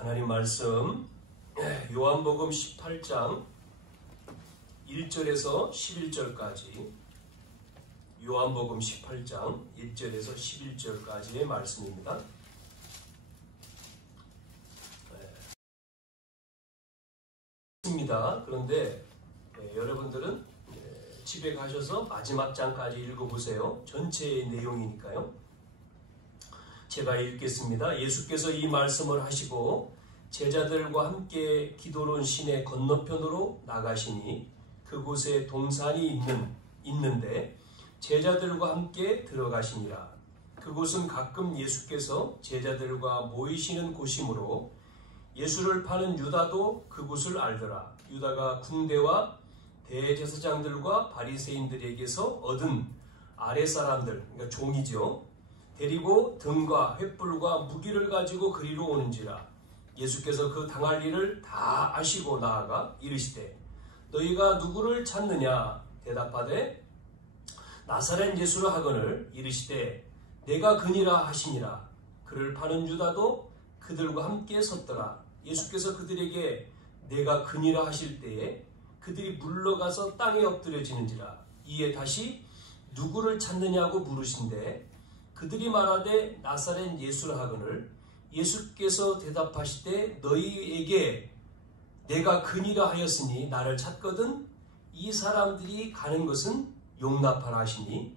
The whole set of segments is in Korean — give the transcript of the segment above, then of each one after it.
하나님 말씀 요한복음 18장 1절에서 11절까지 요한복음 18장 1절에서 11절까지의 말씀입니다. 그런데 여러분들은 집에 가셔서 마지막 장까지 읽어보세요. 전체의 내용이니까요. 제가 읽겠습니다. 예수께서 이 말씀을 하시고 제자들과 함께 기도론 시내 건너편으로 나가시니 그곳에 동산이 있는데 제자들과 함께 들어가시니라. 그곳은 가끔 예수께서 제자들과 모이시는 곳이므로 예수를 파는 유다도 그곳을 알더라. 유다가 군대와 대제사장들과 바리새인들에게서 얻은 아랫사람들, 그러니까 종이죠, 데리고 등과 횃불과 무기를 가지고 그리로 오는지라. 예수께서 그 당할 일을 다 아시고 나아가 이르시되 너희가 누구를 찾느냐? 대답하되 나사렛 예수라 하거늘 이르시되 내가 그니라 하시니라. 그를 파는 유다도 그들과 함께 섰더라. 예수께서 그들에게 내가 그니라 하실 때에 그들이 물러가서 땅에 엎드려지는지라. 이에 다시 누구를 찾느냐고 물으신대 그들이 말하되 나사렛 예수라 하거늘 예수께서 대답하시되 너희에게 내가 그니라 하였으니 나를 찾거든 이 사람들이 가는 것은 용납하라 하시니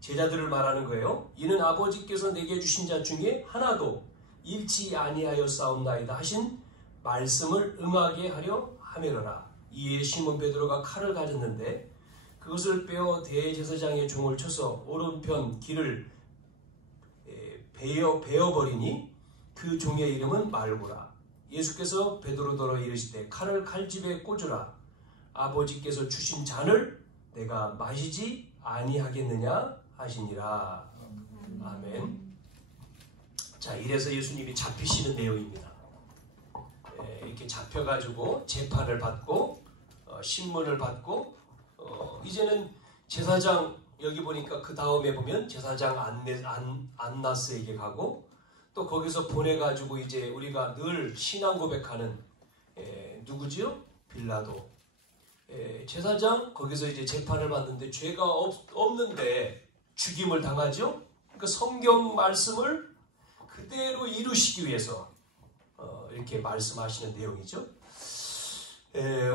제자들을 말하는 거예요. 이는 아버지께서 내게 주신 자 중에 하나도 잃지 아니하였사옵나이다 하신 말씀을 응하게 하려 함이로라. 이에 시몬 베드로가 칼을 가졌는데 그것을 빼어 대제사장의 종을 쳐서 오른편 귀를 베어버리니 그 종의 이름은 말고라. 예수께서 베드로더러 이르시되 칼을 칼집에 꽂으라. 아버지께서 주신 잔을 내가 마시지 아니하겠느냐 하시니라. 아멘. 자, 이래서 예수님이 잡히시는 내용입니다. 이렇게 잡혀가지고 재판을 받고 신문을 받고 이제는 제사장, 여기 보니까 그 다음에 보면 제사장 안나스에게 가고 또 거기서 보내가지고 이제 우리가 늘 신앙 고백하는 누구지요? 빌라도. 제사장 거기서 이제 재판을 받는데 죄가 없는데 죽임을 당하죠. 그 성경 말씀을 그대로 이루시기 위해서 이렇게 말씀하시는 내용이죠.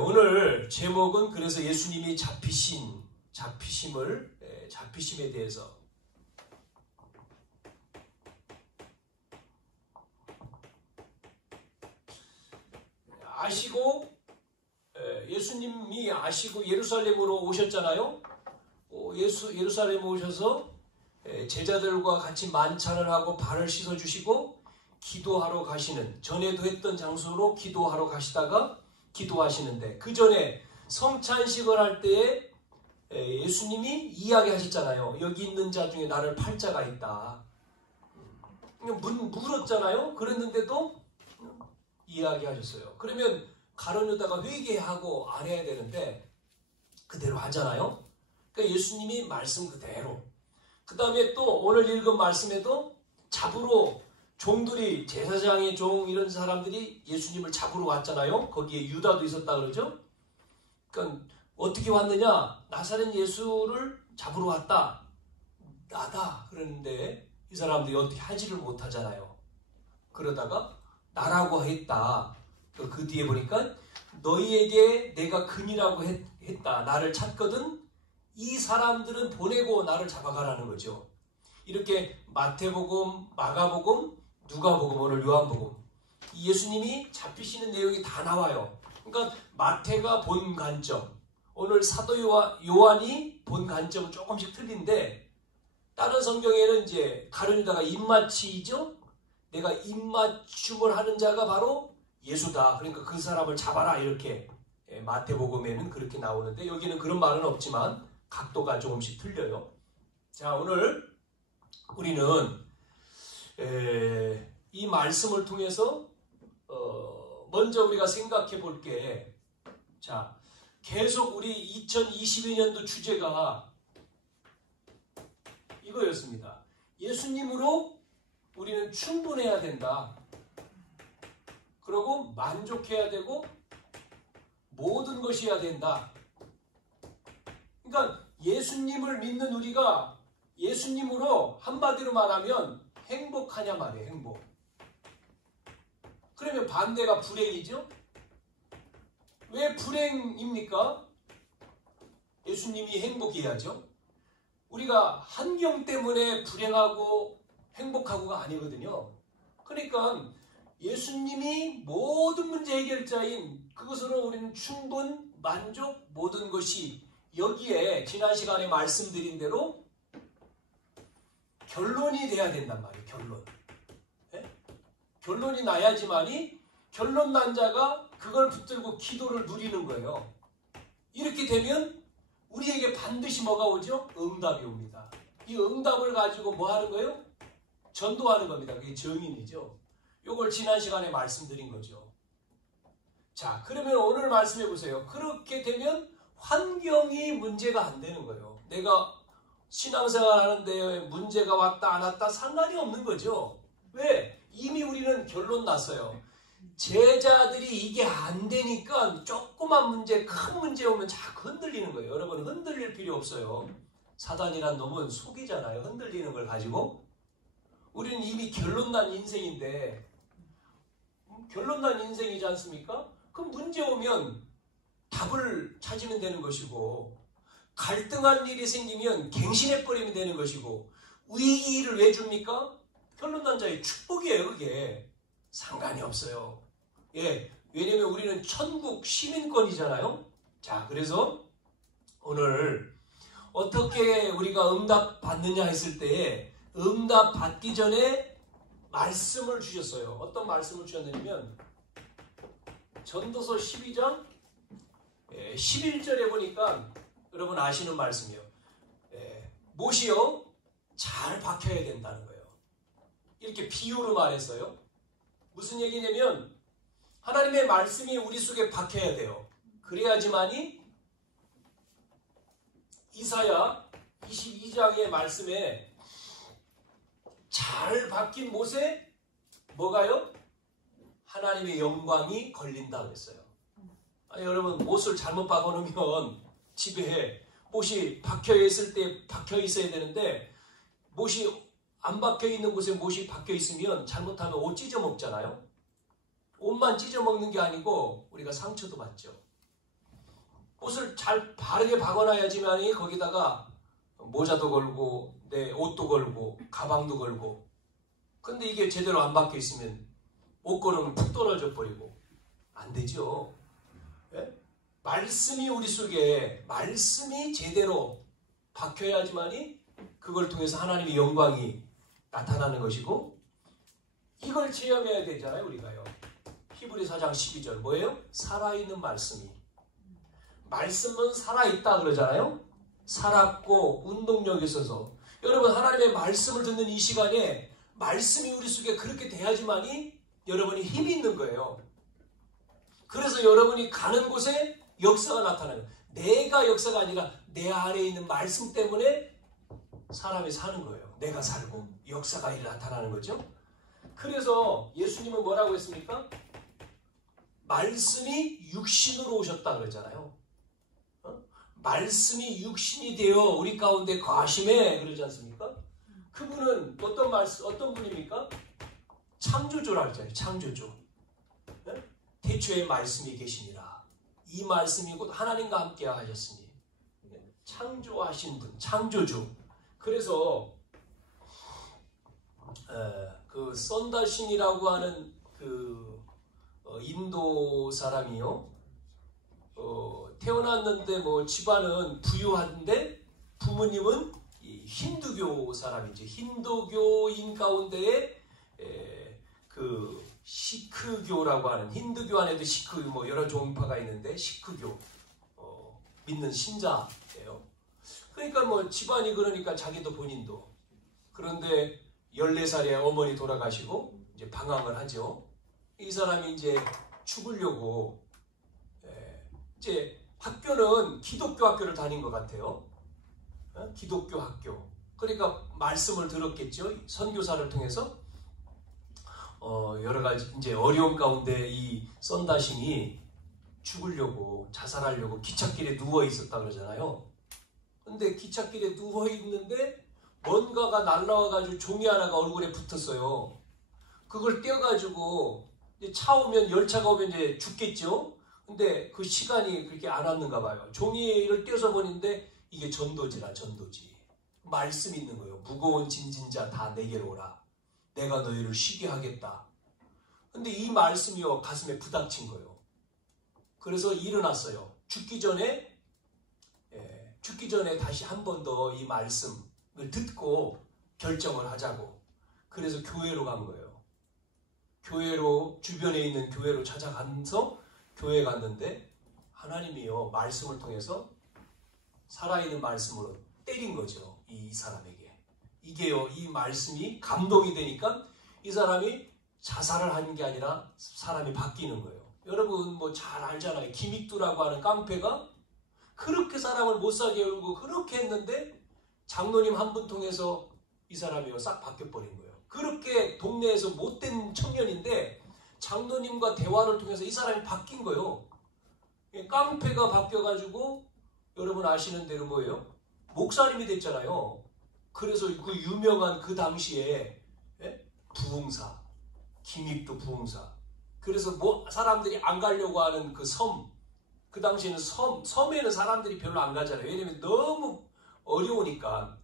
오늘 제목은 그래서 예수님이 잡히심에 대해서 아시고 예수님이 아시고 예루살렘으로 오셨잖아요. 예루살렘에 오셔서 제자들과 같이 만찬을 하고 발을 씻어주시고 기도하러 가시는, 전에도 했던 장소로 기도하러 가시다가 기도하시는데 그 전에 성찬식을 할 때에 예수님이 이야기하셨잖아요. 여기 있는 자 중에 나를 팔 자가 있다. 물었잖아요. 그랬는데도 이야기하셨어요. 그러면 가룟 유다가 회개하고 안 해야 되는데 그대로 하잖아요. 그러니까 예수님이 말씀 그대로. 그 다음에 또 오늘 읽은 말씀에도 잡으러 종들이, 제사장의 종 이런 사람들이 예수님을 잡으러 왔잖아요. 거기에 유다도 있었다 그러죠. 그러니까 어떻게 왔느냐? 나사렛 예수를 잡으러 왔다. 나다. 그러는데 이 사람들이 어떻게 하지를 못하잖아요. 그러다가 나라고 했다. 그 뒤에 보니까 너희에게 내가 근이라고 했다. 나를 찾거든 이 사람들은 보내고 나를 잡아가라는 거죠. 이렇게 마태복음, 마가복음, 누가복음, 오늘 요한복음, 예수님이 잡히시는 내용이 다 나와요. 그러니까 마태가 본 관점, 오늘 사도 요한이 본 관점은 조금씩 틀린데 다른 성경에는 이제 가룟 유다가 입맞추이죠. 내가 입맞춤을 하는 자가 바로 예수다. 그러니까 그 사람을 잡아라 이렇게 마태복음에는 그렇게 나오는데 여기는 그런 말은 없지만 각도가 조금씩 틀려요. 자, 오늘 우리는 이 말씀을 통해서 먼저 우리가 생각해 볼 게, 자, 계속 우리 2022년도 주제가 이거였습니다. 예수님으로 우리는 충분해야 된다. 그리고 만족해야 되고 모든 것이 해야 된다. 그러니까 예수님을 믿는 우리가 예수님으로 한마디로 말하면 행복하냐 말이에요. 행복. 그러면 반대가 불행이죠? 왜 불행입니까? 예수님이 행복해야죠. 우리가 환경 때문에 불행하고 행복하고가 아니거든요. 그러니까 예수님이 모든 문제 해결자인 그것으로 우리는 충분, 만족, 모든 것이 여기에 지난 시간에 말씀드린 대로 결론이 돼야 된단 말이에요. 결론. 네? 결론이 나야지만이 결론 난 자가 그걸 붙들고 기도를 누리는 거예요. 이렇게 되면 우리에게 반드시 뭐가 오죠? 응답이 옵니다. 이 응답을 가지고 뭐 하는 거예요? 전도하는 겁니다. 그게 증인이죠. 이걸 지난 시간에 말씀드린 거죠. 자, 그러면 오늘 말씀해 보세요. 그렇게 되면 환경이 문제가 안 되는 거예요. 내가 신앙생활 하는데 문제가 왔다 안 왔다 상관이 없는 거죠. 왜? 이미 우리는 결론 났어요. 제자들이 이게 안 되니까 조그만 문제, 큰 문제 오면 자꾸 흔들리는 거예요. 여러분 흔들릴 필요 없어요. 사단이란 놈은 속이잖아요. 흔들리는 걸 가지고. 우리는 이미 결론 난 인생인데 결론 난 인생이지 않습니까? 그럼 문제 오면 답을 찾으면 되는 것이고 갈등한 일이 생기면 갱신해버리면 되는 것이고 위기를 왜 줍니까? 결론 난 자의 축복이에요. 그게. 상관이 없어요. 예, 왜냐면 우리는 천국 시민권이잖아요. 자, 그래서 오늘 어떻게 우리가 응답 받느냐 했을 때에 응답 받기 전에 말씀을 주셨어요. 어떤 말씀을 주셨냐면 전도서 12장 11절에 보니까 여러분 아시는 말씀이요. 못이요 잘 박혀야 된다는 거예요. 이렇게 비유로 말했어요. 무슨 얘기냐면 하나님의 말씀이 우리 속에 박혀야 돼요. 그래야지만이 이사야 22장의 말씀에 잘 박힌 못에 뭐가요? 하나님의 영광이 걸린다 그랬어요. 아니, 여러분 못을 잘못 박아놓으면 집에 못이 박혀있을 때 박혀 있어야 되는데 못이 안 박혀있는 곳에 못이 박혀있으면 잘못하면 옷 찢어 먹잖아요. 옷만 찢어 먹는 게 아니고 우리가 상처도 받죠. 옷을 잘 바르게 박아놔야지만이 거기다가 모자도 걸고 내 옷도 걸고 가방도 걸고. 근데 이게 제대로 안 박혀 있으면 옷 걸으면 푹 떨어져 버리고 안 되죠. 예? 말씀이 우리 속에 말씀이 제대로 박혀야지만이 그걸 통해서 하나님의 영광이 나타나는 것이고 이걸 체험해야 되잖아요. 우리가요. 히브리 4장 12절 뭐예요? 살아있는 말씀이. 말씀은 살아있다 그러잖아요. 살았고 운동력이 있어서 여러분 하나님의 말씀을 듣는 이 시간에 말씀이 우리 속에 그렇게 돼야지만이 여러분이 힘이 있는 거예요. 그래서 여러분이 가는 곳에 역사가 나타나요. 내가 역사가 아니라 내 안에 있는 말씀 때문에 사람이 사는 거예요. 내가 살고 역사가 나타나는 거죠. 그래서 예수님은 뭐라고 했습니까? 말씀이 육신으로 오셨다 그러잖아요. 말씀이 육신이 되어 우리 가운데 거하심에 그러지 않습니까? 그분은 어떤 분입니까? 창조주라고 했잖아요. 창조주. 네? 태초에 말씀이 계시니라. 이 말씀이 곧 하나님과 함께 하셨으니. 창조하신 분, 창조주. 그래서 그 썬다신이라고 하는 그 인도 사람이요. 태어났는데 뭐 집안은 부유한데 부모님은 힌두교 사람이죠. 힌두교인 가운데에 그 시크교라고 하는 힌두교 안에도 시크 뭐 여러 종파가 있는데 시크교 믿는 신자예요. 그러니까 뭐 집안이 그러니까 자기도 본인도 그런데 14살에 어머니 돌아가시고 이제 방황을 하죠. 이 사람이 이제 죽으려고 이제 학교는 기독교 학교를 다닌 것 같아요. 기독교 학교. 그러니까 말씀을 들었겠죠. 선교사를 통해서 여러 가지 이제 어려움 가운데 이 썬다싱이 죽으려고 자살하려고 기찻길에 누워 있었다 그러잖아요. 근데 기찻길에 누워 있는데 뭔가가 날라와가지고 종이 하나가 얼굴에 붙었어요. 그걸 떼어가지고 차 오면 열차가 오면 이제 죽겠죠. 근데 그 시간이 그렇게 안 왔는가 봐요. 종이를 떼어서 보는데 이게 전도지라 전도지. 말씀이 있는 거예요. 무거운 짐진 자 다 내게로 오라. 내가 너희를 쉬게 하겠다. 근데 이 말씀이요 가슴에 부닥친 거예요. 그래서 일어났어요. 죽기 전에 다시 한 번 더 이 말씀을 듣고 결정을 하자고. 그래서 교회로 간 거예요. 교회로 주변에 있는 교회로 찾아가서 교회에 갔는데 하나님이요 말씀을 통해서 살아있는 말씀으로 때린 거죠. 이 사람에게. 이게요 이 말씀이 감동이 되니까 이 사람이 자살을 하는 게 아니라 사람이 바뀌는 거예요. 여러분 뭐 잘 알잖아요. 김익두라고 하는 깡패가 그렇게 사람을 못 살게 울고 그렇게 했는데 장로님 한 분 통해서 이 사람이요 싹 바뀌어버린 거예요. 그렇게 동네에서 못된 청년인데 장로님과 대화를 통해서 이 사람이 바뀐 거예요. 깡패가 바뀌어가지고 여러분 아시는 대로 뭐예요? 목사님이 됐잖아요. 그래서 그 유명한 그 당시에 부흥사, 김익두 부흥사. 그래서 뭐 사람들이 안 가려고 하는 그 섬, 그 당시에는 섬에는 사람들이 별로 안 가잖아요. 왜냐면 너무 어려우니까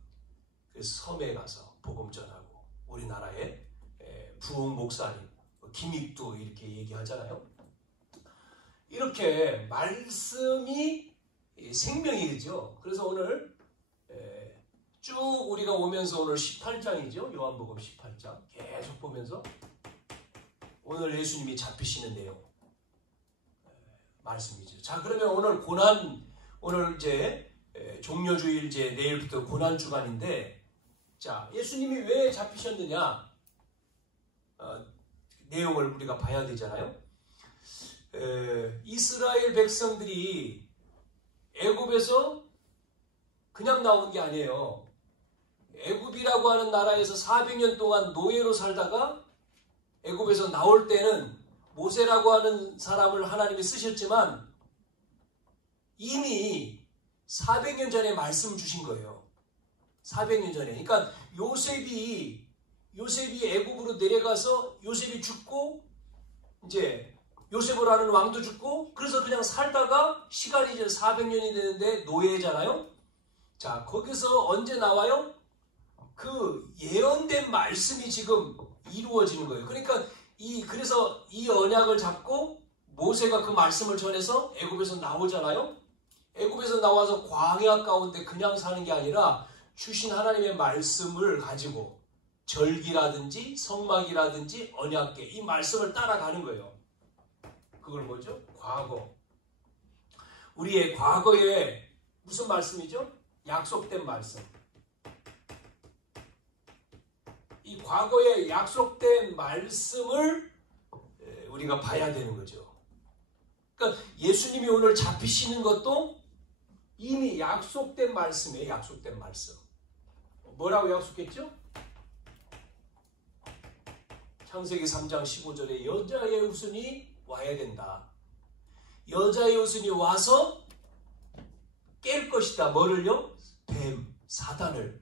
그 섬에 가서 복음 전하고 우리나라의 부흥 목사님, 김익두 이렇게 얘기하잖아요. 이렇게 말씀이 생명이죠. 그래서 오늘 쭉 우리가 오면서 오늘 18장이죠. 요한복음 18장 계속 보면서 오늘 예수님이 잡히시는 내용 말씀이죠. 자, 그러면 오늘 오늘 이제 종려주일제 내일부터 고난 주간인데 자, 예수님이 왜 잡히셨느냐 내용을 우리가 봐야 되잖아요. 이스라엘 백성들이 애굽에서 그냥 나온 게 아니에요. 애굽이라고 하는 나라에서 400년 동안 노예로 살다가 애굽에서 나올 때는 모세라고 하는 사람을 하나님이 쓰셨지만 이미 400년 전에 말씀 주신 거예요. 400년 전에. 그러니까 요셉이 애굽으로 내려가서 요셉이 죽고 이제 요셉으로 하는 왕도 죽고 그래서 그냥 살다가 시간이 이제 400년이 되는데 노예잖아요. 자, 거기서 언제 나와요? 그 예언된 말씀이 지금 이루어지는 거예요. 그러니까 그래서 이 언약을 잡고 모세가 그 말씀을 전해서 애굽에서 나오잖아요. 애굽에서 나와서 광야 가운데 그냥 사는 게 아니라 주신 하나님의 말씀을 가지고 절기라든지 성막이라든지 언약궤 이 말씀을 따라가는 거예요. 그걸 뭐죠? 과거. 우리의 과거에 무슨 말씀이죠? 약속된 말씀. 이 과거에 약속된 말씀을 우리가 봐야 되는 거죠. 그러니까 예수님이 오늘 잡히시는 것도 이미 약속된 말씀이에요. 약속된 말씀. 뭐라고 약속했죠? 창세기 3장 15절에 여자의 후손이 와야 된다. 여자의 후손이 와서 깰 것이다. 뭐를요? 뱀, 사단을.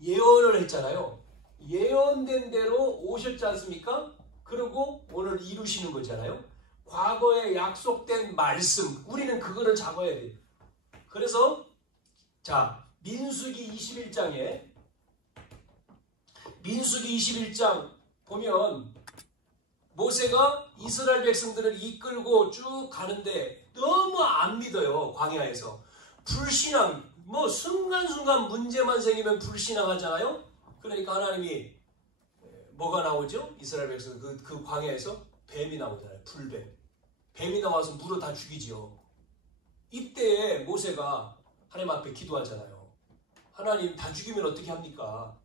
예언을 했잖아요. 예언된 대로 오셨지 않습니까? 그리고 오늘 이루시는 거잖아요. 과거에 약속된 말씀, 우리는 그거를 잡아야 돼요. 그래서 자, 민수기 21장 보면 모세가 이스라엘 백성들을 이끌고 쭉 가는데 너무 안 믿어요. 광야에서. 불신앙, 뭐 순간순간 문제만 생기면 불신앙하잖아요. 그러니까 하나님이 뭐가 나오죠? 이스라엘 백성 그 광야에서 뱀이 나오잖아요. 불뱀. 뱀이 나와서 물어 다 죽이지요. 이때에 모세가 하나님 앞에 기도하잖아요. 하나님 다 죽이면 어떻게 합니까?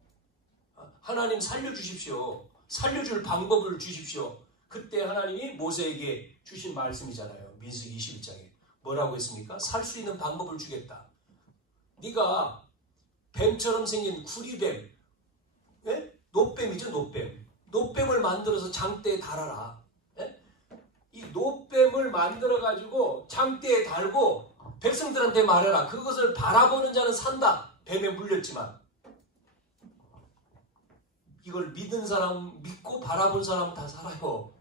하나님 살려주십시오. 살려줄 방법을 주십시오. 그때 하나님이 모세에게 주신 말씀이잖아요. 민수기 21장에. 뭐라고 했습니까? 살 수 있는 방법을 주겠다. 네가 뱀처럼 생긴 구리뱀, 네? 노뱀이죠. 노뱀. 노뱀을 만들어서 장대에 달아라. 예? 이 노뱀을 만들어가지고 장대에 달고 백성들한테 말해라. 그것을 바라보는 자는 산다. 뱀에 물렸지만. 이걸 믿은 사람, 믿고 바라본 사람은 다 살아요.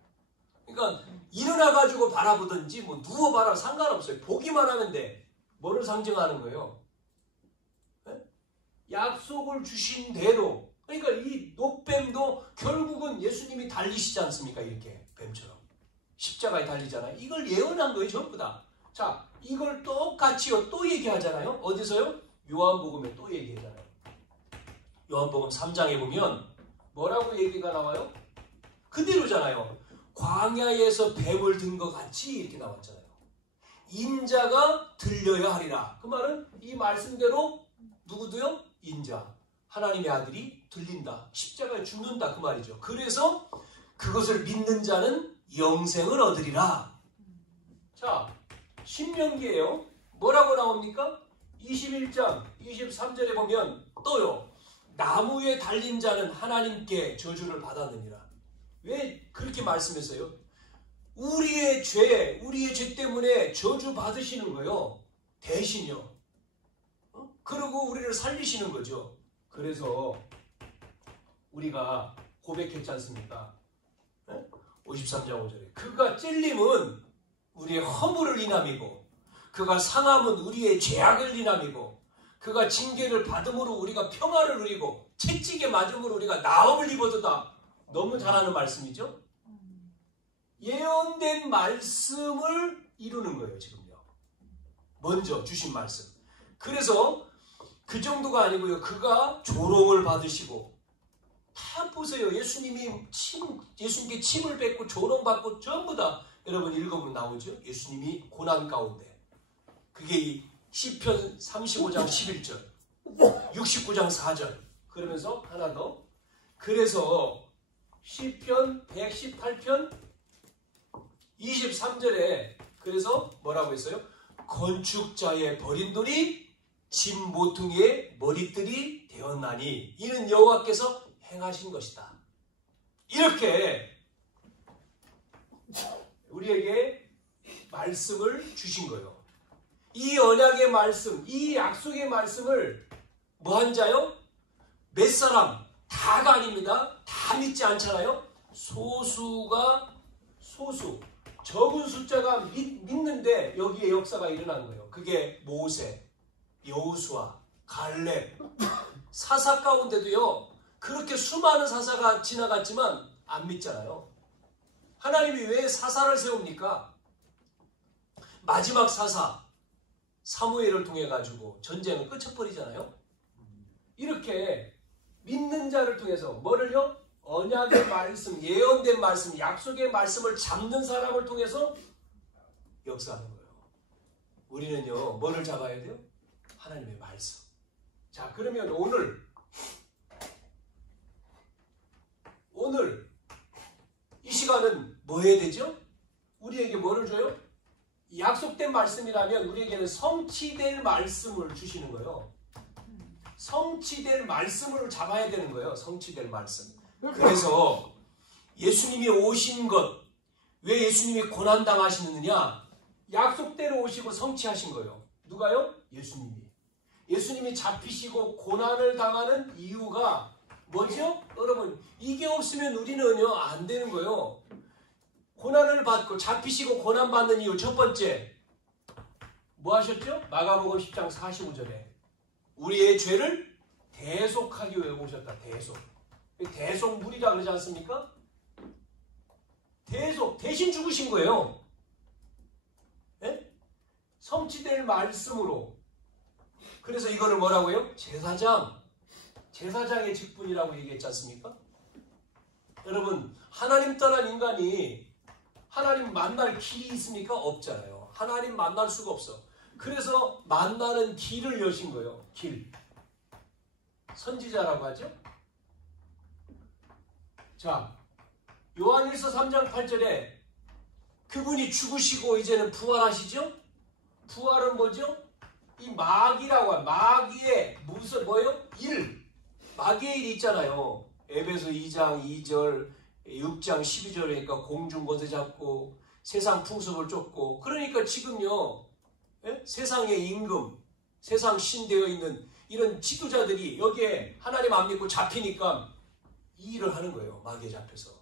그러니까 일어나가지고 바라보든지 뭐 누워 바라보 상관없어요. 보기만 하면 돼. 뭐를 상징하는 거예요? 네? 약속을 주신 대로. 그러니까 이 노뱀도 결국은 예수님이 달리시지 않습니까? 이렇게 뱀처럼. 십자가에 달리잖아요. 이걸 예언한 거예요. 전부 다. 자, 이걸 똑같이요. 또 얘기하잖아요. 어디서요? 요한복음에 또 얘기하잖아요. 요한복음 3장에 보면 뭐라고 얘기가 나와요? 그대로잖아요. 광야에서 뱀을 든 것 같이 이렇게 나왔잖아요. 인자가 들려야 하리라. 그 말은 이 말씀대로 누구도요? 인자. 하나님의 아들이 들린다. 십자가에 죽는다. 그 말이죠. 그래서 그것을 믿는 자는 영생을 얻으리라. 자, 신명기예요. 뭐라고 나옵니까? 21장 23절에 보면 또요. 나무에 달린 자는 하나님께 저주를 받았느니라. 왜 그렇게 말씀했어요? 우리의 죄 때문에 저주 받으시는 거예요. 대신요. 그리고 우리를 살리시는 거죠. 그래서 우리가 고백했지 않습니까? 53장 5절에 그가 찔림은 우리의 허물을 인함이고 그가 상함은 우리의 죄악을 인함이고 그가 징계를 받음으로 우리가 평화를 누리고 채찍에 맞음으로 우리가 나음을 입어도다. 너무 잘하는 말씀이죠. 예언된 말씀을 이루는 거예요. 지금요. 먼저 주신 말씀. 그래서 그 정도가 아니고요. 그가 조롱을 받으시고 다 보세요. 예수님께 침을 뱉고 조롱받고 전부 다 여러분 읽어보면 나오죠. 예수님이 고난 가운데. 그게 이 시편 35장 11절 69장 4절 그러면서 하나 더 그래서 시편 118편 23절에 그래서 뭐라고 했어요? 건축자의 버린 돌이 집 모퉁이의 머리들이 되었나니 이는 여호와께서 행하신 것이다. 이렇게 우리에게 말씀을 주신 거예요. 이 언약의 말씀, 이 약속의 말씀을 뭐한 자요? 몇 사람? 다가 아닙니다. 다 믿지 않잖아요. 소수 적은 숫자가 믿는데 여기에 역사가 일어난 거예요. 그게 모세, 여호수아, 갈렙 사사 가운데도요. 그렇게 수많은 사사가 지나갔지만 안 믿잖아요. 하나님이 왜 사사를 세웁니까? 마지막 사사 사무엘을 통해 가지고 전쟁을 끝쳐버리잖아요. 이렇게 믿는 자를 통해서 뭐를요? 언약의 말씀, 예언된 말씀, 약속의 말씀을 잡는 사람을 통해서 역사하는 거예요. 우리는요, 뭐를 잡아야 돼요? 하나님의 말씀. 자, 그러면 오늘 이 시간은 뭐 해야 되죠? 우리에게 뭐를 줘요? 약속된 말씀이라면 우리에게는 성취될 말씀을 주시는 거예요. 성취될 말씀을 잡아야 되는 거예요. 성취될 말씀. 그래서 예수님이 오신 것, 왜 예수님이 고난당하시느냐? 약속대로 오시고 성취하신 거예요. 누가요? 예수님이. 예수님이 잡히시고 고난을 당하는 이유가 뭐죠? 여러분, 이게 없으면 우리는요, 안 되는 거예요. 고난을 받고 잡히시고 고난받는 이유 첫 번째 뭐 하셨죠? 마가복음 10장 45절에 우리의 죄를 대속하기 위해 오셨다. 대속물이라 그러지 않습니까? 대신 죽으신 거예요. 네? 성취될 말씀으로. 그래서 이거를 뭐라고 해요? 제사장의 직분이라고 얘기했지 않습니까? 여러분, 하나님 떠난 인간이 하나님 만날 길이 있습니까? 없잖아요. 하나님 만날 수가 없어. 그래서 만나는 길을 여신 거예요. 길. 선지자라고 하죠. 자, 요한일서 3장 8절에 그분이 죽으시고 이제는 부활하시죠? 부활은 뭐죠? 이 마귀라고 해요. 마귀의 무슨 뭐예요? 일. 마귀의 일이 있잖아요. 에베소 2장 2절, 6장 12절이니까 공중거대 잡고 세상 풍습을 쫓고, 그러니까 지금요, 세상의 임금, 세상 신되어 있는 이런 지도자들이 여기에 하나님 안 믿고 잡히니까 이 일을 하는 거예요. 마귀에 잡혀서.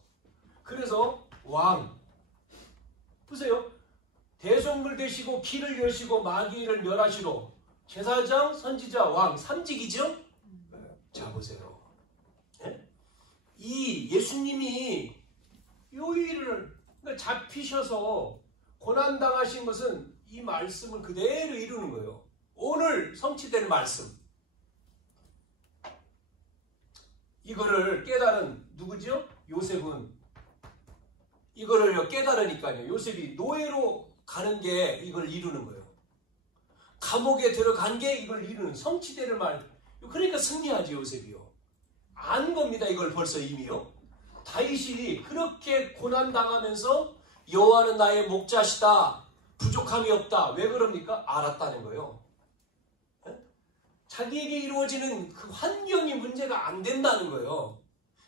그래서 왕, 보세요. 대속물 되시고 길을 여시고 마귀를 멸하시로 제사장, 선지자, 왕, 삼직이죠? 자, 보세요. 이 예수님이 요 일을 잡히셔서 고난당하신 것은 이 말씀을 그대로 이루는 거예요. 오늘 성취될 말씀. 이거를 깨달은 누구죠? 요셉은 이거를 깨달으니까요. 요셉이 노예로 가는 게 이걸 이루는 거예요. 감옥에 들어간 게 이걸 이루는 성취될 말. 그러니까 승리하지 요셉이요. 안 겁니다. 이걸 벌써 이미요. 다윗이 그렇게 고난당하면서 여호와는 나의 목자시다. 부족함이 없다. 왜 그럽니까? 알았다는 거예요. 자기에게 이루어지는 그 환경이 문제가 안 된다는 거예요.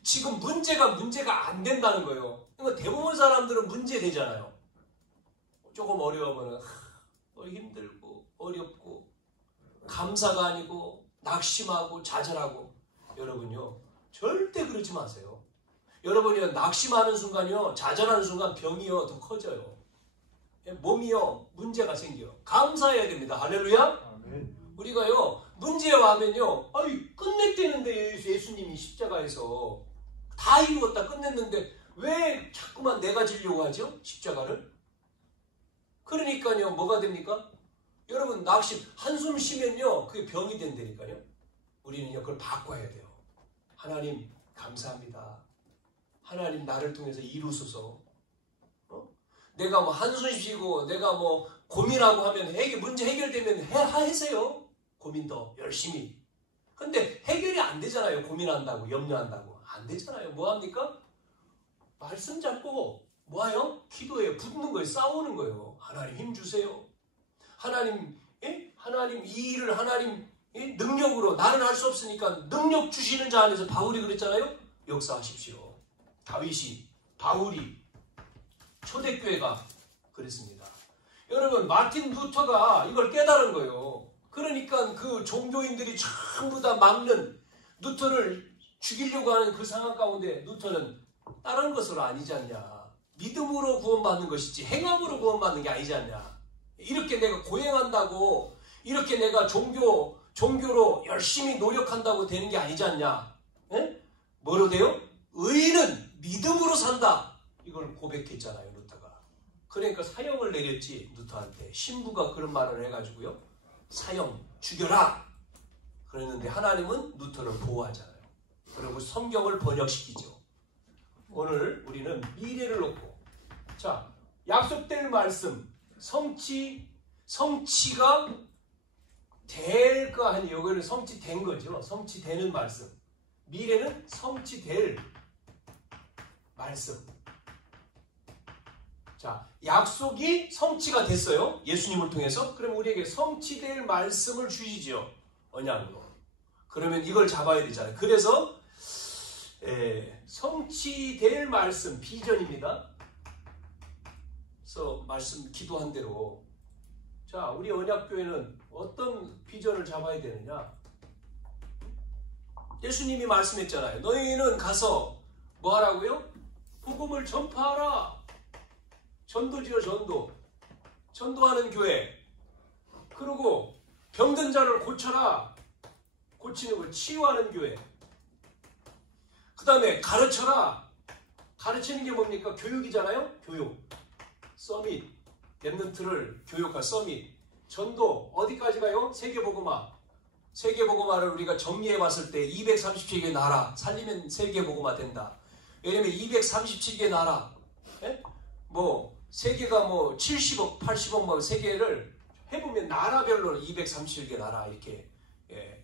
지금 문제가 안 된다는 거예요. 그러니까 대부분 사람들은 문제 되잖아요. 조금 어려우면 힘들고 어렵고 감사가 아니고 낙심하고 좌절하고. 여러분요, 절대 그러지 마세요. 여러분이요, 낙심하는 순간이요, 좌절하는 순간 병이요 더 커져요. 몸이요 문제가 생겨요. 감사해야 됩니다. 할렐루야. 아멘. 우리가요 문제에 와면요, 끝냈대는데 예수님이 십자가에서 다 이루었다 끝냈는데 왜 자꾸만 내가 지려고 하죠? 십자가를. 그러니까요 뭐가 됩니까? 여러분 낙심, 한숨 쉬면요 그게 병이 된다니까요. 우리는요 그걸 바꿔야 돼요. 하나님 감사합니다. 하나님 나를 통해서 이루소서. 내가 뭐 한숨 쉬고 내가 뭐 고민하고 하면 문제 해결되면 하세요. 고민 더 열심히. 근데 해결이 안 되잖아요. 고민한다고 염려한다고 안 되잖아요. 뭐합니까? 말씀 잡고 뭐해요? 기도해요. 붙는 거예요. 싸우는 거예요. 하나님 힘 주세요. 하나님 이 일을 하나님 능력으로, 나는 할 수 없으니까 능력 주시는 자 안에서, 바울이 그랬잖아요. 역사하십시오. 다윗이, 바울이, 초대교회가 그랬습니다. 여러분 마틴 루터가 이걸 깨달은 거예요. 그러니까 그 종교인들이 전부 다 막는, 루터를 죽이려고 하는 그 상황 가운데 루터는 다른 것으로 아니지 않냐. 믿음으로 구원받는 것이지 행함으로 구원받는 게 아니지 않냐. 이렇게 내가 고행한다고, 이렇게 내가 종교로 열심히 노력한다고 되는 게 아니지 않냐. 뭐로 돼요? 의인은 믿음으로 산다. 이걸 고백했잖아요, 루터가. 그러니까 사형을 내렸지, 루터한테. 신부가 그런 말을 해가지고요. 사형, 죽여라! 그랬는데 하나님은 루터를 보호하잖아요. 그리고 성경을 번역시키죠. 오늘 우리는 미래를 놓고, 자, 약속될 말씀, 성취가 될 거 아니에요. 여기는 성취된 거죠. 성취되는 말씀. 미래는 성취될 말씀. 자, 약속이 성취가 됐어요. 예수님을 통해서. 그럼 우리에게 성취될 말씀을 주시죠. 언약으로. 그러면 이걸 잡아야 되잖아요. 그래서 성취될 말씀, 비전입니다. 그래서 말씀 기도한 대로, 자, 우리 언약교회는 어떤 비전을 잡아야 되느냐? 예수님이 말씀했잖아요. 너희는 가서 뭐 하라고요? 복음을 전파하라. 전도지요, 전도하는 교회. 그리고 병든 자를 고쳐라. 고치는 걸 치유하는 교회. 그 다음에 가르쳐라. 가르치는 게 뭡니까? 교육이잖아요. 교육. 서밋. 랩런트를 교육할 서밋. 전도 어디까지 가요? 세계복음화를 우리가 정리해 봤을 때 237개 나라 살리면 세계복음화 된다. 왜냐면 237개 나라, 세계가 70억, 80억 세계를 해보면 나라별로 237개 나라 이렇게,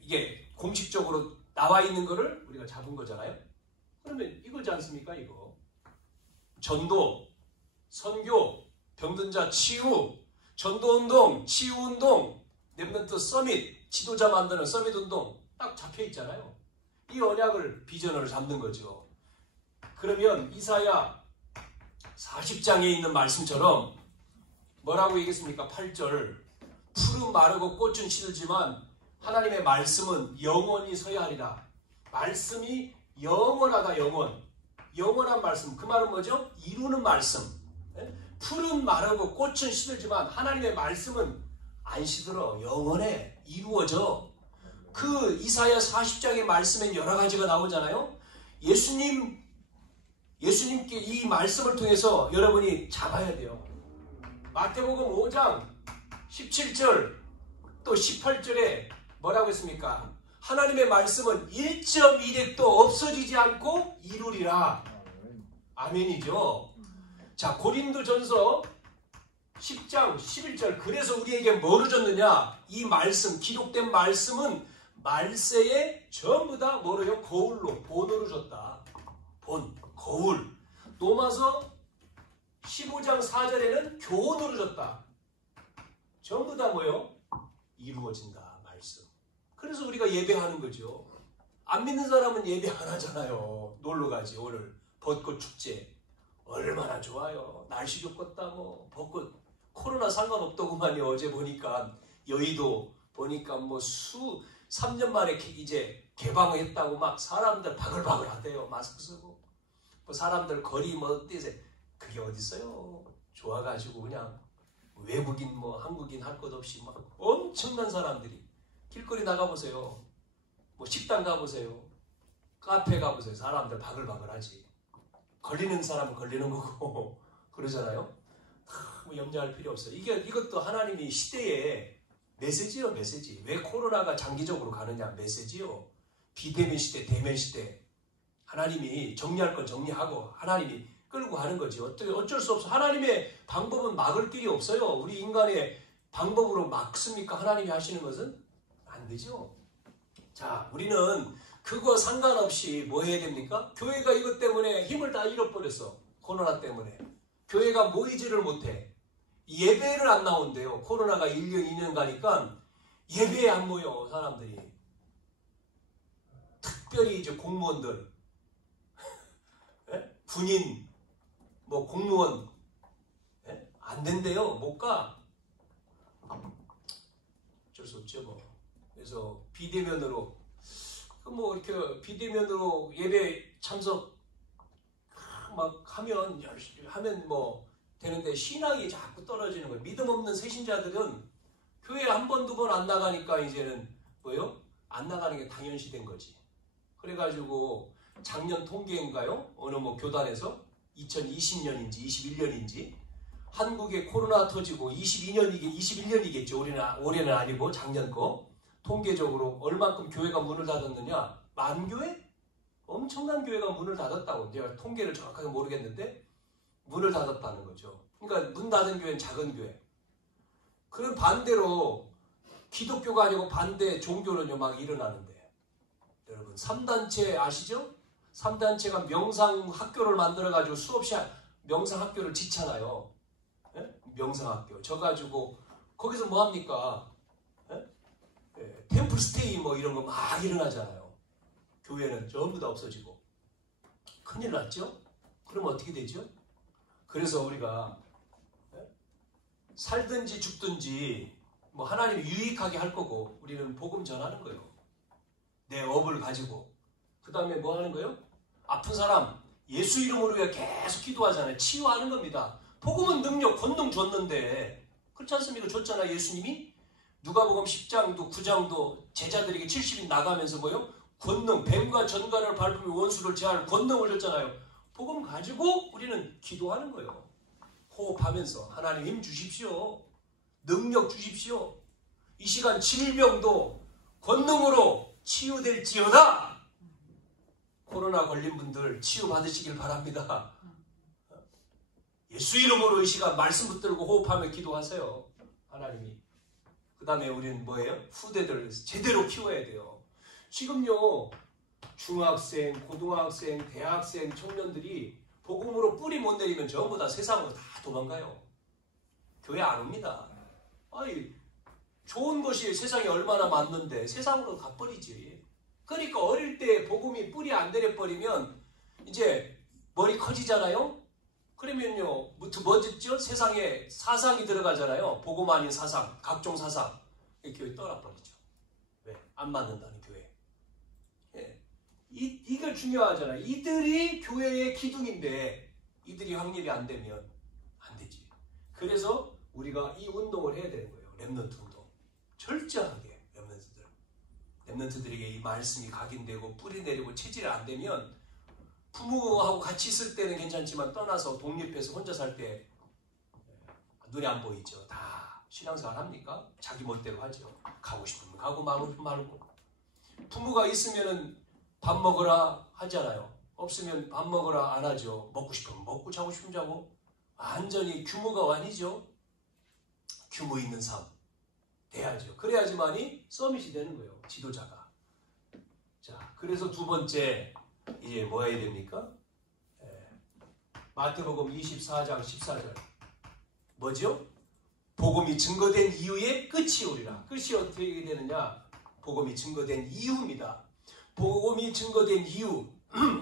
이게 공식적으로 나와 있는 거를 우리가 잡은 거잖아요. 그러면 이거지 않습니까? 이거 전도, 선교, 병든 자 치유, 전도운동, 치유운동, 랩런트 서밋, 지도자 만드는 서밋운동 딱 잡혀 있잖아요. 이 언약을 비전으로 잡는 거죠. 그러면 이사야 40장에 있는 말씀처럼 뭐라고 얘기했습니까? 8절 풀은 마르고 꽃은 시들지만 하나님의 말씀은 영원히 서야 하리라. 말씀이 영원하다. 영원한 말씀. 그 말은 뭐죠? 이루는 말씀. 풀은 마르고 꽃은 시들지만 하나님의 말씀은 안 시들어. 영원해. 이루어져. 그 이사야 40장의 말씀엔 여러 가지가 나오잖아요. 예수님께 이 말씀을 통해서 여러분이 잡아야 돼요. 마태복음 5장 17절 또 18절에 뭐라고 했습니까? 하나님의 말씀은 1.1핵도 없어지지 않고 이루리라. 아멘이죠. 자, 고린도전서 10장 11절 그래서 우리에게 뭐로 줬느냐? 이 말씀, 기록된 말씀은 말세에 전부 다 뭐로요? 거울로, 본으로 줬다. 본, 거울. 로마서 15장 4절에는 교훈으로 줬다. 전부 다 뭐요? 이루어진다. 말씀. 그래서 우리가 예배하는 거죠. 안 믿는 사람은 예배 안 하잖아요. 놀러 가지. 오늘 벚꽃 축제. 얼마나 좋아요. 날씨 좋겠다. 뭐 벚꽃. 코로나 상관없더구만요. 어제 보니까 여의도 보니까 뭐 3년 만에 이제 개방했다고 막 사람들 바글바글 하대요. 마스크 쓰고. 뭐 사람들 거리 뭐 뛰세. 그게 어딨어요. 좋아가지고 그냥 외국인 뭐 한국인 할 것 없이 막 엄청난 사람들이 길거리 나가보세요. 뭐 식당 가보세요. 카페 가보세요. 사람들 바글바글 하지. 걸리는 사람은 걸리는 거고 그러잖아요. 뭐 염려할 필요 없어요. 이것도 하나님이 시대에 메시지요. 메시지. 왜 코로나가 장기적으로 가느냐. 메시지요. 비대면 시대, 대면 시대. 하나님이 정리할 건 정리하고 하나님이 끌고 가는 거지. 어쩔 수 없어. 하나님의 방법은 막을 길이 없어요. 우리 인간의 방법으로 막습니까? 하나님이 하시는 것은 안 되죠. 자, 우리는 그거 상관없이 뭐 해야 됩니까? 교회가 이것 때문에 힘을 다 잃어버렸어. 코로나 때문에. 교회가 모이지를 못해. 예배를 안 나온대요. 코로나가 1년, 2년 가니까 예배에 안 모여, 사람들이. 특별히 이제 공무원들, 군인, 뭐 공무원, 안 된대요. 못 가. 어쩔 수 없죠, 뭐. 그래서 비대면으로, 뭐 이렇게 비대면으로 예배 참석 막 하면 뭐 되는데 신앙이 자꾸 떨어지는 거예요. 믿음 없는 새신자들은 교회 한 번, 두 번 안 나가니까 이제는 뭐요? 안 나가는 게 당연시된 거지. 그래가지고 작년 통계인가요? 어느 뭐 교단에서 2020년인지 21년인지 한국에 코로나 터지고 21년이겠죠. 올해는 아니고 작년 거. 통계적으로 얼만큼 교회가 문을 닫았느냐? 만 교회? 엄청난 교회가 문을 닫았다고. 제가 통계를 정확하게 모르겠는데 문을 닫았다는 거죠. 그러니까 문 닫은 교회는 작은 교회. 그런 반대로 기독교가 아니고 반대 종교는요 막 일어나는데 여러분 3단체 아시죠? 3단체가 명상학교를 만들어가지고 수없이 명상학교를 짓잖아요. 명상학교. 져가지고 거기서 뭐합니까? 템플스테이 뭐 이런 거 막 일어나잖아요. 교회는 전부 다 없어지고. 큰일 났죠? 그럼 어떻게 되죠? 그래서 우리가 살든지 죽든지 뭐 하나님이 유익하게 할 거고 우리는 복음 전하는 거예요. 내 업을 가지고. 그 다음에 뭐 하는 거예요? 아픈 사람 예수 이름으로 계속 기도하잖아요. 치유하는 겁니다. 복음은 능력, 권능 줬는데 그렇지 않습니까? 줬잖아요. 예수님이. 누가복음 10장도 9장도 제자들에게 70인 나가면서 뭐요? 권능, 뱀과 전갈을 밟으며 원수를 제할 권능을 줬잖아요. 복음 가지고 우리는 기도하는 거예요. 호흡하면서 하나님 힘 주십시오. 능력 주십시오. 이 시간 질병도 권능으로 치유될지어다. 코로나 걸린 분들 치유받으시길 바랍니다. 예수 이름으로 이 시간 말씀 붙들고 호흡하며 기도하세요. 하나님이. 그 다음에 우리는 뭐예요? 후대들 제대로 키워야 돼요. 지금요 중학생, 고등학생, 대학생, 청년들이 복음으로 뿌리 못 내리면 전부 다 세상으로 다 도망가요. 교회 안 옵니다. 아니 좋은 것이 세상에 얼마나 많는데 세상으로 가버리지. 그러니까 어릴 때 복음이 뿌리 안 내려버리면 이제 머리 커지잖아요. 그러면요, 뭐 듣죠? 세상에 사상이 들어가잖아요. 복음 아닌 사상, 각종 사상. 교회 떠나버리죠. 왜? 안 맞는다는 교회. 예. 이걸 중요하잖아요. 이들이 교회의 기둥인데 이들이 확립이 안 되면 안 되지. 그래서 우리가 이 운동을 해야 되는 거예요. 렘넌트 운동. 철저하게 렘넌트들에게 이 말씀이 각인되고 뿌리 내리고 체질이 안 되면 부모하고 같이 있을 때는 괜찮지만 떠나서 독립해서 혼자 살 때 눈에 안 보이죠. 다 신앙생활 합니까? 자기 멋대로 하죠. 가고 싶으면 가고 말고 말고. 부모가 있으면은 밥 먹으라 하잖아요. 없으면 밥 먹으라 안 하죠. 먹고 싶으면 먹고 자고 싶으면 자고. 완전히 규모가 아니죠. 규모 있는 삶 돼야죠. 그래야지만이 서밋이 되는 거예요. 지도자가. 자, 그래서 두 번째 이제 뭐 해야 됩니까? 마태복음 24장 14절. 뭐죠? 복음이 증거된 이후에 끝이 오리라. 끝이 어떻게 되느냐? 복음이 증거된 이후입니다. 복음이 증거된 이후.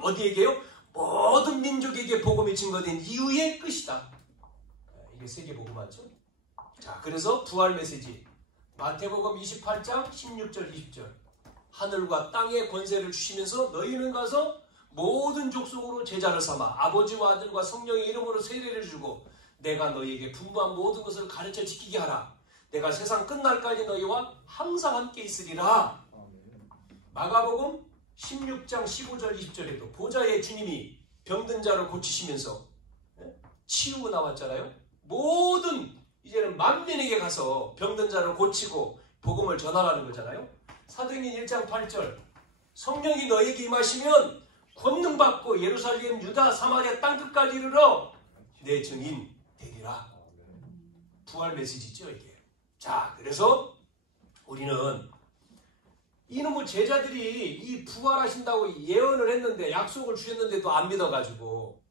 어디에게요? 모든 민족에게 복음이 증거된 이후의 끝이다. 이게 세계복음화죠. 자, 그래서 부활 메시지. 마태복음 28장 16절 20절. 하늘과 땅의 권세를 주시면서 너희는 가서 모든 족속으로 제자를 삼아 아버지와 아들과 성령의 이름으로 세례를 주고 내가 너희에게 분부한 모든 것을 가르쳐 지키게 하라. 내가 세상 끝날까지 너희와 항상 함께 있으리라. 마가복음 16장 15절 20절에도 보좌의 주님이 병든 자를 고치시면서 치유고 나왔잖아요. 모든 이제는 만민에게 가서 병든 자를 고치고 복음을 전하라는 거잖아요. 사도행전 1장 8절 성령이 너에게 임하시면 권능 받고 예루살렘, 유다, 사마리아 땅끝까지 이르러 내 증인 되리라. 부활 메시지죠 이게. 자, 그래서 우리는 이놈의 제자들이 이 부활하신다고 예언을 했는데 약속을 주셨는데도 안 믿어가지고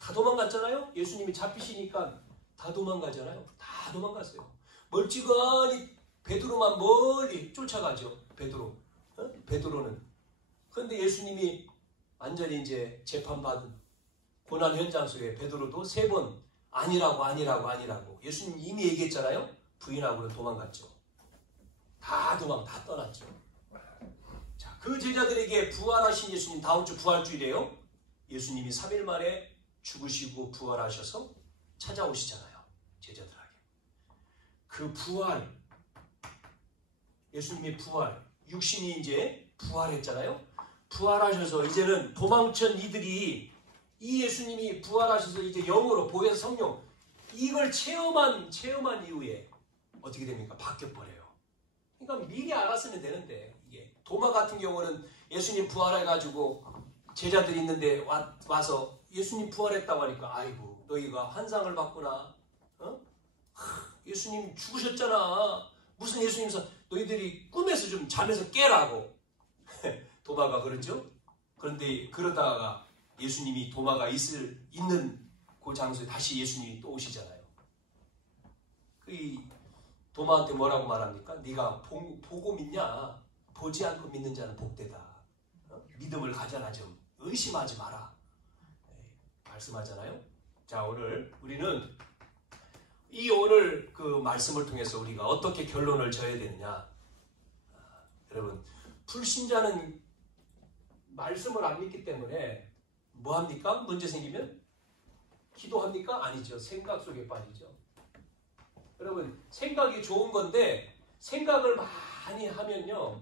다 도망갔잖아요. 예수님이 잡히시니까 다 도망가잖아요. 다 도망갔어요. 멀찌감히 베드로만 멀리 쫓아가죠. 베드로는. 그런데 예수님이 완전히 이제 재판받은 고난 현장 속에 베드로도 3번 아니라고 예수님 이미 얘기했잖아요. 부인하고는 도망갔죠. 다 떠났죠. 자, 그 제자들에게 부활하신 예수님 다음 주 부활주일이에요. 예수님이 3일 만에 죽으시고 부활하셔서 찾아오시잖아요. 제자들에게. 그 부활, 예수님의 부활, 육신이 이제 부활했잖아요. 부활하셔서 이제는 도망친 이들이 이 예수님이 부활하셔서 이제 영으로 보혜사 성령 이걸 체험한 이후에 어떻게 됩니까? 바뀌어버려요. 그러니까 미리 알았으면 되는데 이게 도마 같은 경우는 예수님 부활해가지고 제자들이 있는데 와서 예수님 부활했다고 하니까 아이고 너희가 환상을 봤구나. 예수님 죽으셨잖아. 무슨 예수님서 너희들이 꿈에서 좀 잠에서 깨라고 도마가 그러죠. 그런데 그러다가 예수님이 도마가 있는 그 장소에 다시 예수님이 또 오시잖아요. 그 도마한테 뭐라고 말합니까? 네가 보고 믿냐? 보지 않고 믿는 자는 복되다. 믿음을 가져라 좀 의심하지 마라. 말씀하잖아요. 자, 오늘 우리는 오늘 그 말씀을 통해서 우리가 어떻게 결론을 져야 되느냐. 여러분, 불신자는 말씀을 안 믿기 때문에 뭐 합니까? 문제 생기면 기도합니까? 아니죠. 생각 속에 빠지죠. 여러분, 생각이 좋은 건데 생각을 많이 하면요.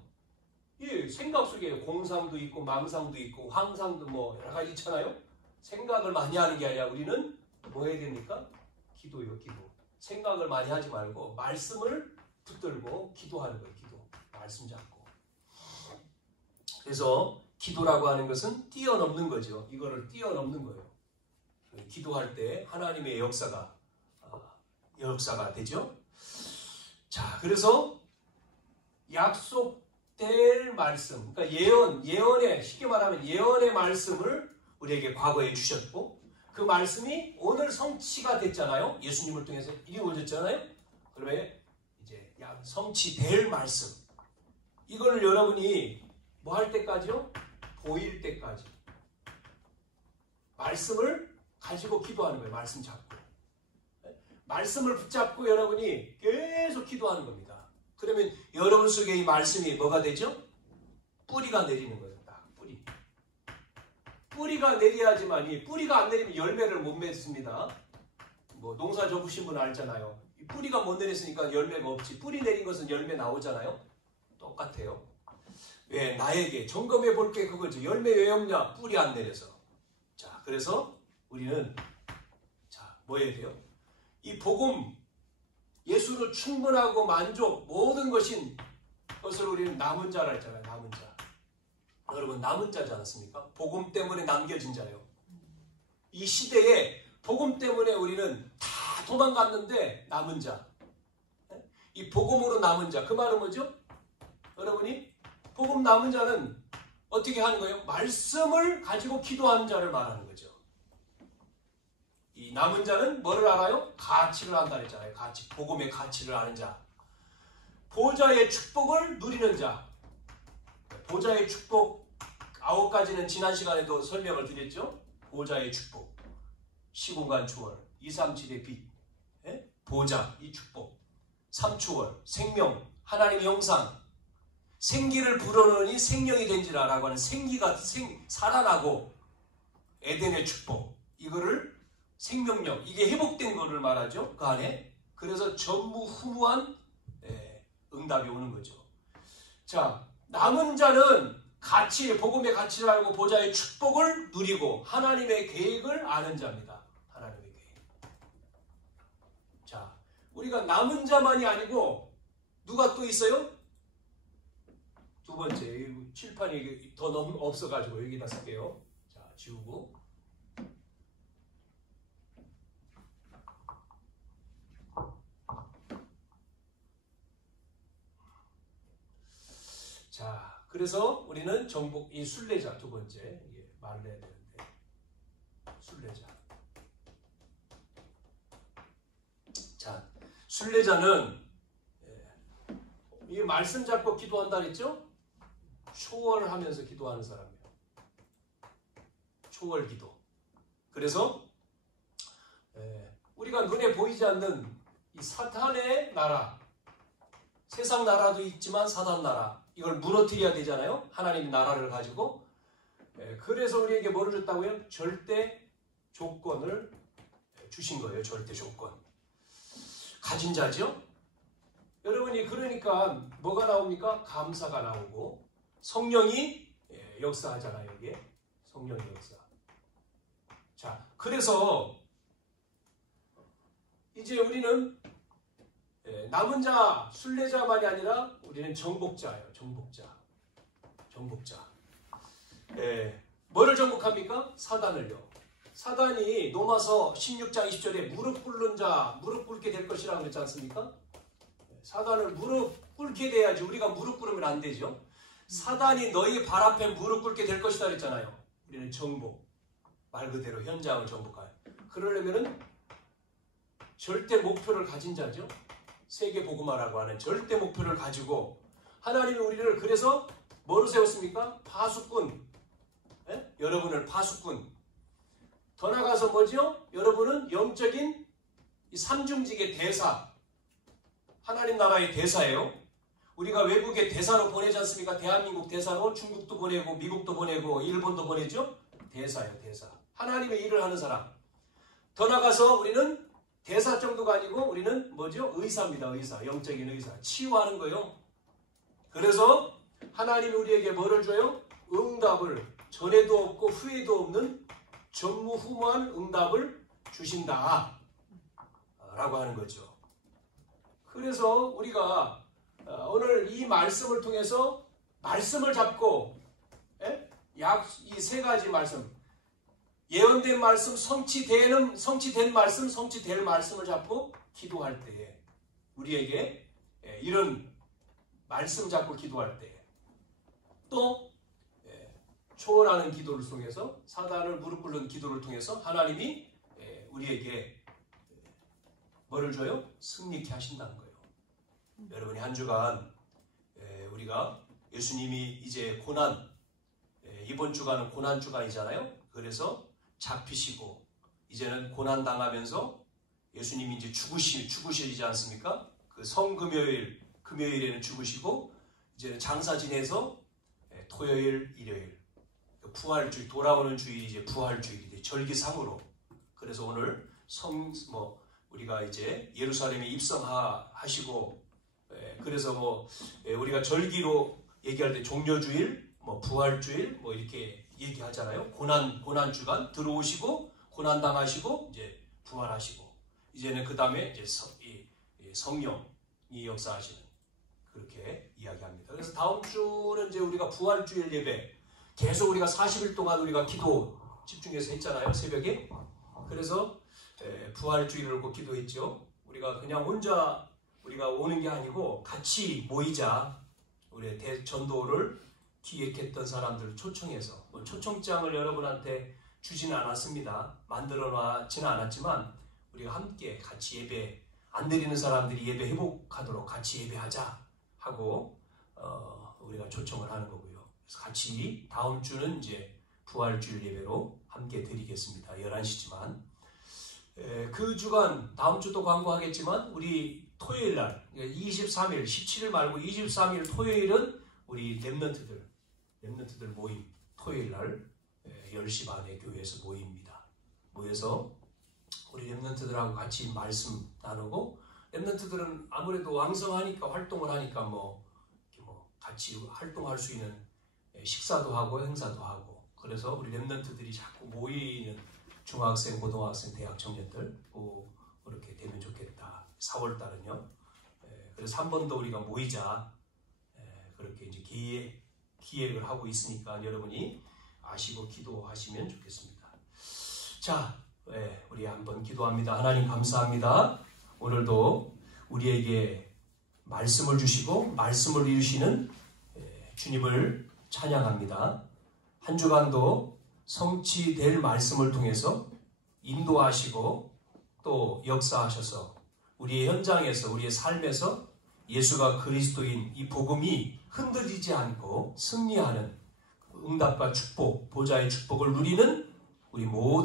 이 생각 속에 공상도 있고 망상도 있고 황상도 뭐 여러 가지 있잖아요. 생각을 많이 하는 게 아니라 우리는 뭐 해야 됩니까? 기도요, 기도. 생각을 많이 하지 말고 말씀을 붙들고 기도하는 거예요. 기도. 말씀 잡고. 그래서 기도라고 하는 것은 뛰어넘는 거죠. 이거를 뛰어넘는 거예요. 기도할 때 하나님의 역사가 되죠. 자, 그래서 약속될 말씀, 그러니까 예언의 쉽게 말하면 예언의 말씀을 우리에게 과거에 주셨고 그 말씀이 오늘 성취가 됐잖아요. 예수님을 통해서 이루어졌잖아요. 그러면 이제 성취될 말씀 이거를 여러분이 뭐 할 때까지요? 보일 때까지. 말씀을 가지고 기도하는 거예요. 말씀 잡고. 말씀을 붙잡고 여러분이 계속 기도하는 겁니다. 그러면 여러분 속에 이 말씀이 뭐가 되죠? 뿌리가 내리는 거예요. 딱 뿌리. 뿌리가 내려야지만이, 뿌리가 안 내리면 열매를 못 맺습니다. 뭐 농사 접으신 분 알잖아요. 뿌리가 못 내렸으니까 열매가 없지. 뿌리 내린 것은 열매 나오잖아요. 똑같아요. 왜? 나에게 점검해 볼 게 그거죠. 열매 왜 없냐? 뿌리 안 내려서. 자, 그래서 우리는 뭐 해야 돼요? 이 복음, 예수로 충분하고 만족, 모든 것인 것을 우리는 남은 자라 했잖아요. 남은 자. 여러분, 남은 자지 않았습니까? 복음 때문에 남겨진 자예요. 이 시대에 복음 때문에 우리는 다 도망갔는데 남은 자. 이 복음으로 남은 자. 그 말은 뭐죠? 여러분이 복음 남은 자는 어떻게 하는 거예요? 말씀을 가지고 기도하는 자를 말하는 거죠. 이 남은 자는 뭐를 알아요? 가치를 안다 했잖아요. 가치, 복음의 가치를 아는 자. 보좌의 축복을 누리는 자. 보좌의 축복 9가지는 지난 시간에도 설명을 드렸죠. 보좌의 축복, 시공간 초월, 237의 빛, 보좌, 이 축복, 3초월, 생명, 하나님의 형상, 생기를 불어넣으니 생명이 된지라 라고 하는 생기가 살아나고 에덴의 축복, 이거를 생명력, 이게 회복된 거를 말하죠. 그 안에. 그래서 전무후무한 응답이 오는 거죠. 자, 남은 자는 가치, 복음의 가치를 알고 보좌의 축복을 누리고 하나님의 계획을 아는 자입니다. 하나님의 계획. 자, 우리가 남은 자만이 아니고 누가 또 있어요? 두 번째, 칠판이 더 없어가지고 여기다 쓸게요. 자, 지우고. 자, 그래서 우리는 정복, 이 순례자 두 번째, 말을 해야 되는데, 순례자. 자, 순례자는 이 말씀 잡고 기도한다 그랬죠? 초월하면서 기도하는 사람이에요. 초월 기도. 그래서 우리가 눈에 보이지 않는 이 사탄의 나라, 세상 나라도 있지만 사단 나라, 이걸 무너뜨려야 되잖아요. 하나님 나라를 가지고. 그래서 우리에게 뭐를 줬다고요? 절대 조건을 주신 거예요. 절대 조건. 가진 자죠. 여러분이 그러니까 뭐가 나옵니까? 감사가 나오고 성령이 역사하잖아요. 이게 성령의 역사. 자, 그래서 이제 우리는 남은 자, 순례자만이 아니라 우리는 정복자예요. 정복자. 뭐를 정복합니까? 사단을요. 사단이 로마서 16장 20절에 무릎 꿇는 자, 무릎 꿇게 될 것이라고 그랬지 않습니까? 사단을 무릎 꿇게 돼야지. 우리가 무릎 꿇으면 안 되죠. 사단이 너희 발 앞에 무릎 꿇게 될 것이다 그랬잖아요. 우리는 정복. 말 그대로 현장을 정복해요. 그러려면은 절대 목표를 가진 자죠. 세계 복음화라고 하는 절대 목표를 가지고 하나님이 우리를 그래서 뭐로 세웠습니까? 파수꾼. 여러분을 파수꾼. 더 나가서 뭐죠? 여러분은 영적인 이 삼중직의 대사. 하나님 나라의 대사예요. 우리가 외국에 대사로 보내지 않습니까? 대한민국 대사로 중국도 보내고 미국도 보내고 일본도 보내죠? 대사예요. 대사. 하나님의 일을 하는 사람. 더 나가서 우리는 대사 정도가 아니고 우리는 뭐죠? 의사입니다. 의사. 영적인 의사. 치유하는 거예요. 그래서 하나님이 우리에게 뭐를 줘요? 응답을 전에도 없고 후에도 없는 전무후무한 응답을 주신다 라고 하는 거죠. 그래서 우리가 오늘 이 말씀을 통해서 말씀을 잡고 이 세 가지 말씀, 예언된 말씀, 성취된 말씀, 성취될 말씀을 잡고 기도할 때에 우리에게 이런 말씀 잡고 기도할 때에 또 초월하는 기도를 통해서 사단을 무릎 꿇는 기도를 통해서 하나님이 우리에게 뭐를 줘요? 승리케 하신다는 거예요. 여러분이 한 주간 우리가 예수님이 이제 고난, 이번 주간은 고난 주간이잖아요. 그래서 잡히시고 이제는 고난 당하면서 예수님이 이제 죽으시지 않습니까? 그 금요일에는 죽으시고 이제는 장사 지내서 토요일, 일요일 부활주일 돌아오는 주일이 이제 부활주일이 절기상으로. 그래서 오늘 우리가 이제 예루살렘에 입성하시고 그래서 우리가 절기로 얘기할 때 종려주일, 부활주일 이렇게 얘기하잖아요. 고난 주간 들어오시고 고난 당하시고 이제 부활하시고 이제는 그 다음에 이제 성령이 역사하시는 그렇게 이야기합니다. 그래서 다음 주는 이제 우리가 부활주일 예배 계속 우리가 40일 동안 우리가 기도 집중해서 했잖아요. 새벽에. 그래서 부활주일을 꼭 기도했죠. 우리가 그냥 혼자 우리가 오는 게 아니고 같이 모이자. 우리의 대전도를 기획했던 사람들 초청해서 초청장을 여러분한테 주지는 않았습니다. 만들어 놔지는 않았지만 우리가 함께 같이 예배 안 드리는 사람들이 예배 회복하도록 같이 예배하자 하고 우리가 초청을 하는 거고요. 그래서 같이 다음 주는 이제 부활주일 예배로 함께 드리겠습니다. 11시지만 그 주간 다음 주도 광고하겠지만 우리 토요일 날 23일 17일 말고 23일 토요일은 우리 렘넌트들 모임 토요일 날 10시 반에 교회에서 모입니다. 모여서 우리 렘넌트들하고 같이 말씀 나누고 렘넌트들은 아무래도 왕성하니까 활동을 하니까 같이 활동할 수 있는 식사도 하고 행사도 하고 그래서 우리 렘넌트들이 자꾸 모이는 중학생, 고등학생, 대학 청년들 그렇게 되면 좋겠다. 4월 달은요. 그래서 한 번 더 우리가 모이자 그렇게 이제 기획을 하고 있으니까 여러분이 아시고 기도하시면 좋겠습니다. 자, 우리 한번 기도합니다. 하나님 감사합니다. 오늘도 우리에게 말씀을 주시고 말씀을 이루시는 주님을 찬양합니다. 한 주간도 성취될 말씀을 통해서 인도하시고 또 역사하셔서 우리의 현장에서 우리의 삶에서 예수가 그리스도인 이 복음이 흔들리지 않고 승리하는 응답과 축복, 보좌의 축복을 누리는 우리 모든